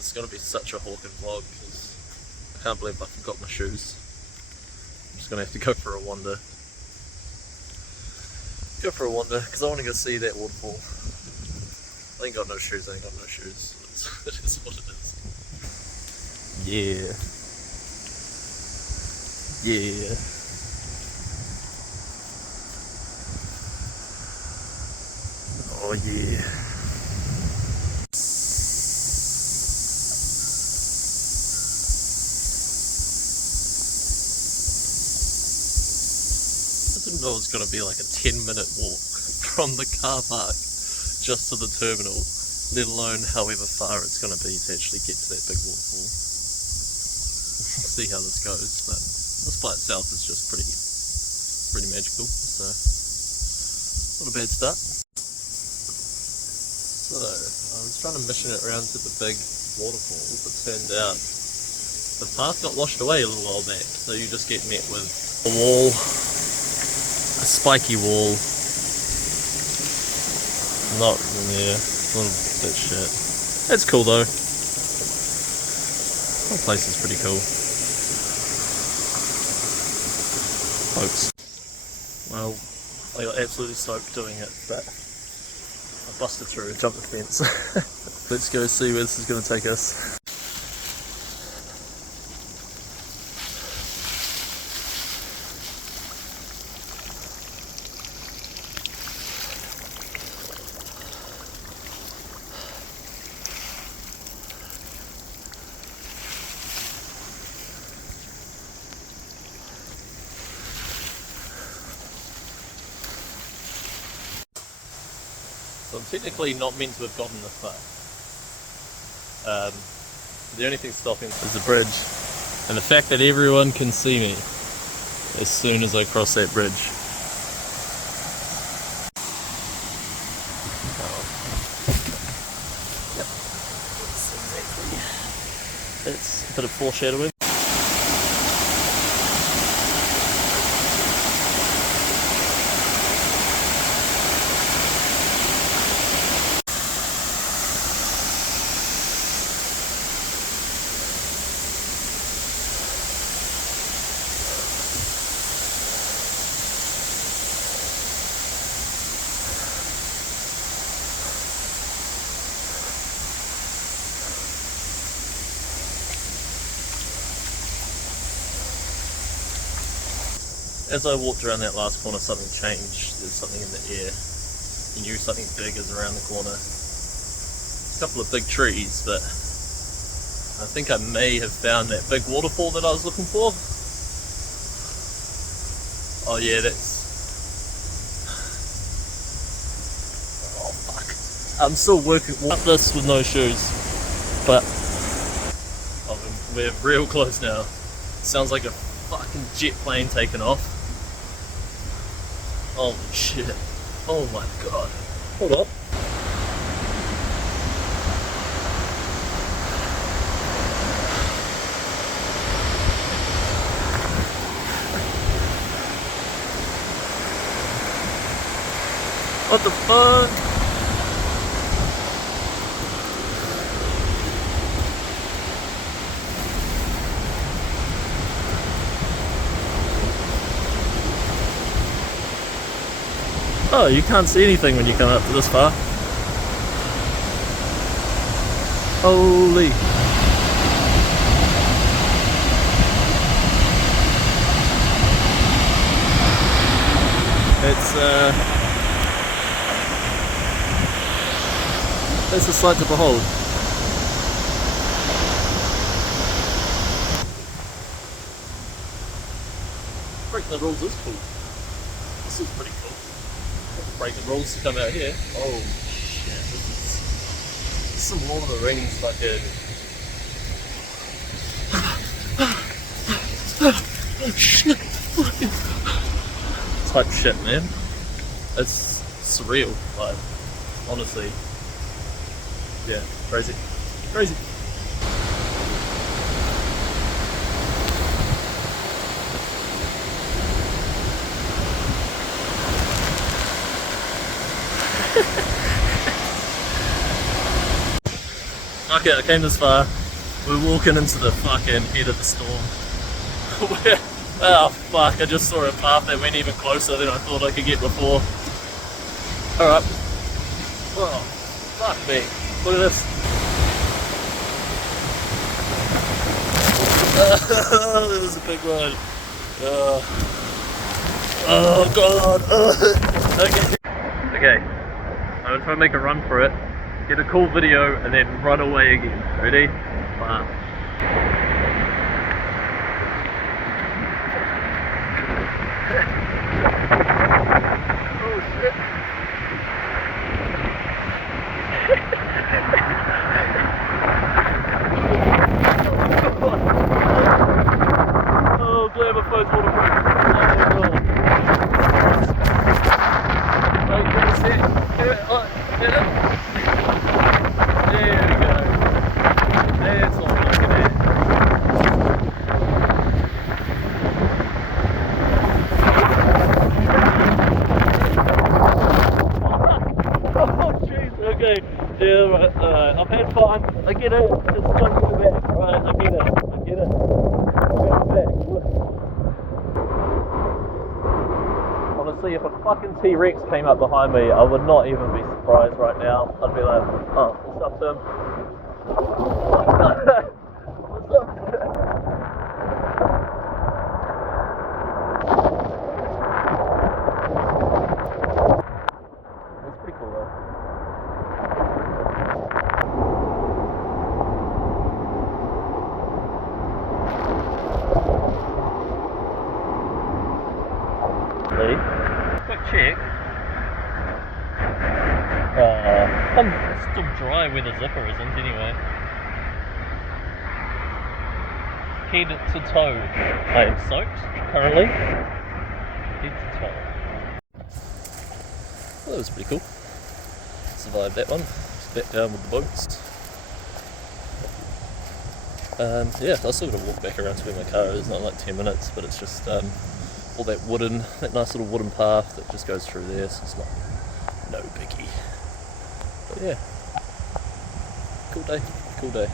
It's gonna be such a hawking vlog because I can't believe I forgot my shoes. I'm just gonna have to go for a wander. Because I want to go see that waterfall. I ain't got no shoes, It is what it is. Yeah. Yeah. Oh yeah. I didn't know it was going to be like a 10-minute walk from the car park just to the terminal, let alone however far it's going to be to actually get to that big waterfall. We'll see how this goes, but this by itself is just pretty magical, so not a bad start. So I was trying to mission it around to the big waterfall, but turned out the path got washed away a little while back, so you just get met with a wall, a spiky wall. Not, yeah, a little bit shit. It's cool though. The whole place is pretty cool. Folks. Well, I got absolutely soaked doing it, but I busted through, jumped the fence. Let's go see where this is going to take us. So I'm technically not meant to have gotten this far. The only thing stopping is the bridge, and the fact that everyone can see me as soon as I cross that bridge. Yep. It's a bit of foreshadowing. As I walked around that last corner, something changed. There's something in the air. You knew something big is around the corner. A couple of big trees, but I think I may have found that big waterfall that I was looking for. Oh yeah, that's... Oh fuck. I'm still working up this with no shoes, but oh, we're real close now. Sounds like a fucking jet plane taking off. Holy shit. Oh my god. Hold up. What the fuck? Oh, you can't see anything when you come up to this far. Holy. It's a sight to behold. Breaking the rules is cool. This is pretty cool. Breaking rules to come out here. Oh shit, this is some Lord of the Rings fucking type shit, man. It's surreal, like, honestly. Yeah, crazy. Crazy. Okay, I came this far. We're walking into the fucking head of the storm. Oh fuck, I just saw a path that went even closer than I thought I could get before. Alright. Oh, fuck me. Look at this. That was a big one. Oh god. Okay. I'm gonna try and make a run for it. Get a cool video and then run away again. Ready? One. Oh shit. Oh, glad my phone's waterproof. Oh, get it. Get it. There we go. That's all I'm looking at. Oh jeez, okay. Yeah, right, I've had fun. I get it. Just don't go back. Right, I get it. Go back. Honestly, if a fucking T-Rex came up behind me, I would not even be surprised right now. I'd be like, oh, what's up, Tim? What's up, Tim? That's pretty cool, though. Quick check. I'm still dry where the zipper isn't anyway. Head to toe. I am soaked currently. Head to toe. Well, that was pretty cool. Survived that one. Just back down with the boats. Yeah, I still got to walk back around to where my car is. Not like 10 minutes, but it's just all that nice little wooden path that just goes through there, so it's not no biggie. But yeah, cool day.